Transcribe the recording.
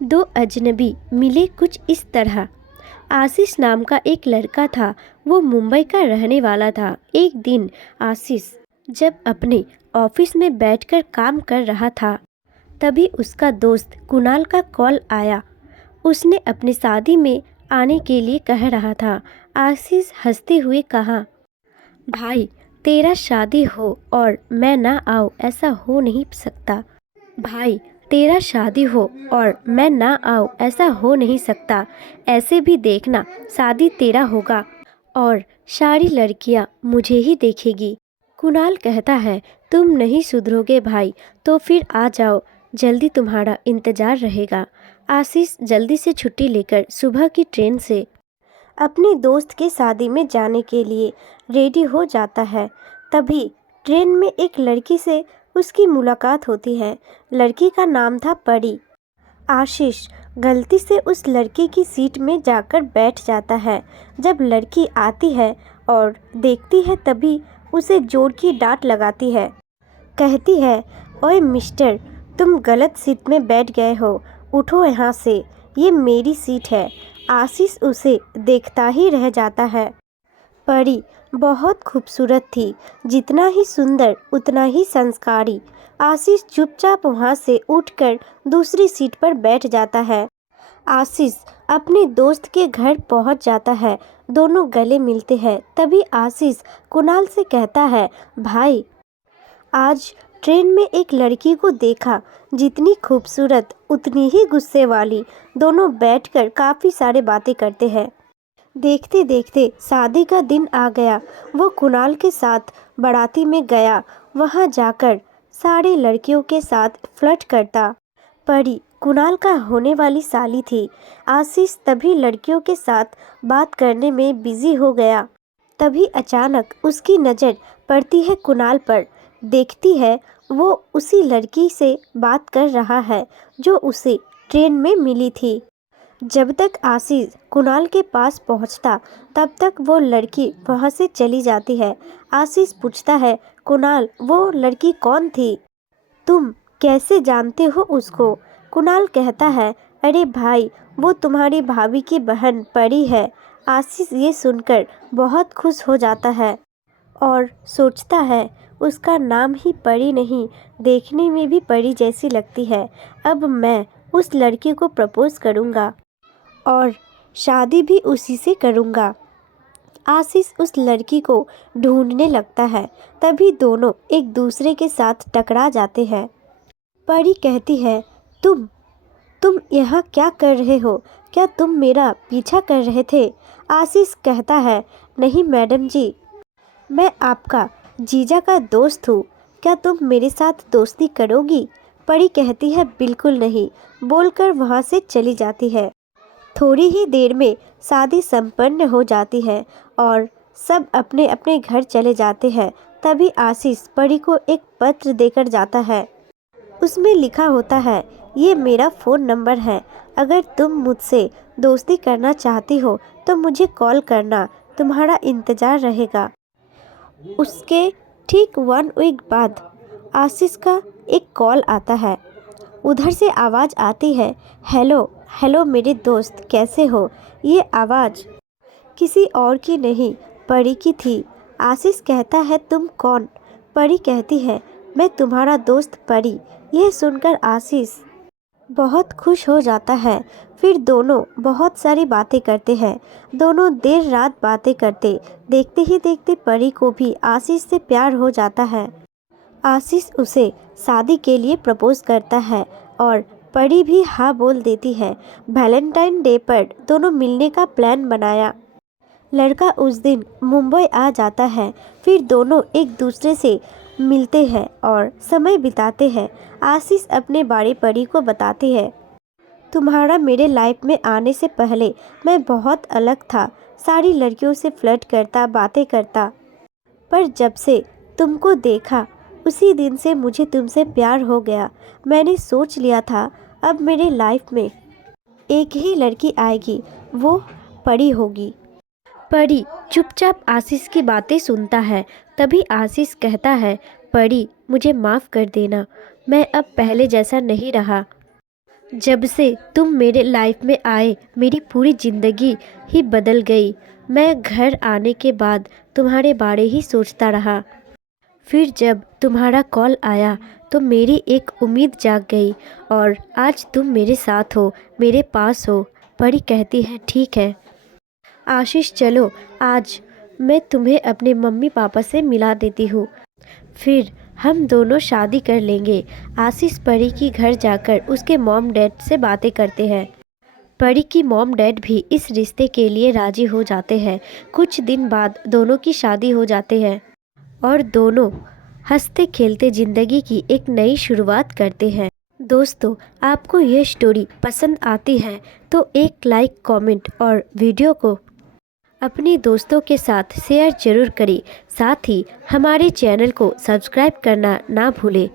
दो अजनबी मिले कुछ इस तरह। आशीष नाम का एक लड़का था। वो मुंबई का रहने वाला था। एक दिन आशीष जब अपने ऑफिस में बैठकर काम कर रहा था, तभी उसका दोस्त कुणाल का कॉल आया। उसने अपनी शादी में आने के लिए कह रहा था। आशीष हंसते हुए कहा, भाई तेरा शादी हो और मैं ना आऊँ ऐसा हो नहीं सकता। भाई तेरा शादी हो और मैं ना आऊँ ऐसा हो नहीं सकता। ऐसे भी देखना, शादी तेरा होगा और सारी लड़कियाँ मुझे ही देखेगी। कुणाल कहता है, तुम नहीं सुधरोगे भाई, तो फिर आ जाओ, जल्दी तुम्हारा इंतज़ार रहेगा। आशीष जल्दी से छुट्टी लेकर सुबह की ट्रेन से अपने दोस्त के शादी में जाने के लिए रेडी हो जाता है। तभी ट्रेन में एक लड़की से उसकी मुलाकात होती है। लड़की का नाम था परी। आशीष गलती से उस लड़की की सीट में जाकर बैठ जाता है। जब लड़की आती है और देखती है, तभी उसे जोर की डांट लगाती है। कहती है, ओए मिस्टर, तुम गलत सीट में बैठ गए हो, उठो यहाँ से, ये मेरी सीट है। आशीष उसे देखता ही रह जाता है। परी बहुत खूबसूरत थी, जितना ही सुंदर उतना ही संस्कारी। आशीष चुपचाप वहाँ से उठकर दूसरी सीट पर बैठ जाता है। आशीष अपने दोस्त के घर पहुँच जाता है। दोनों गले मिलते हैं। तभी आशीष कुणाल से कहता है, भाई आज ट्रेन में एक लड़की को देखा, जितनी खूबसूरत उतनी ही गुस्से वाली। दोनों बैठकर काफ़ी सारे बातें करते हैं। देखते देखते शादी का दिन आ गया। वो कुणाल के साथ बाराती में गया। वहाँ जाकर सारी लड़कियों के साथ फ्लर्ट करता। परी कुणाल का होने वाली साली थी। आशीष तभी लड़कियों के साथ बात करने में बिजी हो गया। तभी अचानक उसकी नज़र पड़ती है कुणाल पर। देखती है, वो उसी लड़की से बात कर रहा है जो उसे ट्रेन में मिली थी। जब तक आशीष कुणाल के पास पहुंचता, तब तक वो लड़की वहां से चली जाती है। आशीष पूछता है, कुणाल वो लड़की कौन थी? तुम कैसे जानते हो उसको? कुणाल कहता है, अरे भाई, वो तुम्हारी भाभी की बहन परी है। आशीष ये सुनकर बहुत खुश हो जाता है और सोचता है, उसका नाम ही परी नहीं, देखने में भी परी जैसी लगती है। अब मैं उस लड़की को प्रपोज करूँगा और शादी भी उसी से करूँगा। आशीष उस लड़की को ढूंढने लगता है। तभी दोनों एक दूसरे के साथ टकरा जाते हैं। परी कहती है, तुम यहाँ क्या कर रहे हो? क्या तुम मेरा पीछा कर रहे थे? आशीष कहता है, नहीं मैडम जी, मैं आपका जीजा का दोस्त हूँ। क्या तुम मेरे साथ दोस्ती करोगी? परी कहती है, बिल्कुल नहीं, बोलकर वहाँ से चली जाती है। थोड़ी ही देर में शादी संपन्न हो जाती है और सब अपने अपने घर चले जाते हैं। तभी आशीष परी को एक पत्र देकर जाता है। उसमें लिखा होता है, ये मेरा फ़ोन नंबर है, अगर तुम मुझसे दोस्ती करना चाहती हो तो मुझे कॉल करना, तुम्हारा इंतज़ार रहेगा। उसके ठीक 1 वीक बाद आशीष का एक कॉल आता है। उधर से आवाज़ आती है, हेलो हेलो मेरे दोस्त, कैसे हो? ये आवाज़ किसी और की नहीं, परी की थी। आशीष कहता है, तुम कौन? परी कहती है, मैं तुम्हारा दोस्त परी। यह सुनकर आशीष बहुत खुश हो जाता है। फिर दोनों बहुत सारी बातें करते हैं। दोनों देर रात बातें करते, देखते ही देखते परी को भी आशीष से प्यार हो जाता है। आशीष उसे शादी के लिए प्रपोज करता है और परी भी हाँ बोल देती है। वैलेंटाइन डे पर दोनों मिलने का प्लान बनाया। लड़का उस दिन मुंबई आ जाता है। फिर दोनों एक दूसरे से मिलते हैं और समय बिताते हैं। आशीष अपने बारे परी को बताती है, तुम्हारा मेरे लाइफ में आने से पहले मैं बहुत अलग था। सारी लड़कियों से फ्लर्ट करता, बातें करता, पर जब से तुमको देखा, उसी दिन से मुझे तुमसे प्यार हो गया। मैंने सोच लिया था, अब मेरे लाइफ में एक ही लड़की आएगी, वो परी होगी। परी चुपचाप आशीष की बातें सुनता है। तभी आशीष कहता है, परी मुझे माफ़ कर देना, मैं अब पहले जैसा नहीं रहा। जब से तुम मेरे लाइफ में आए मेरी पूरी ज़िंदगी ही बदल गई। मैं घर आने के बाद तुम्हारे बारे ही सोचता रहा। फिर जब तुम्हारा कॉल आया तो मेरी एक उम्मीद जाग गई और आज तुम मेरे साथ हो, मेरे पास हो। परी कहती है ठीक है। आशीष चलो आज मैं तुम्हें अपने मम्मी पापा से मिला देती हूँ, फिर हम दोनों शादी कर लेंगे। आशीष परी की घर जाकर उसके मॉम डैड से बातें करते हैं। परी की मॉम डैड भी इस रिश्ते के लिए राजी हो जाते हैं। कुछ दिन बाद दोनों की शादी हो जाते हैं और दोनों हंसते खेलते ज़िंदगी की एक नई शुरुआत करते हैं। दोस्तों, आपको ये स्टोरी पसंद आती है तो एक लाइक, कमेंट और वीडियो को अपने दोस्तों के साथ शेयर जरूर करें। साथ ही हमारे चैनल को सब्सक्राइब करना ना भूलें।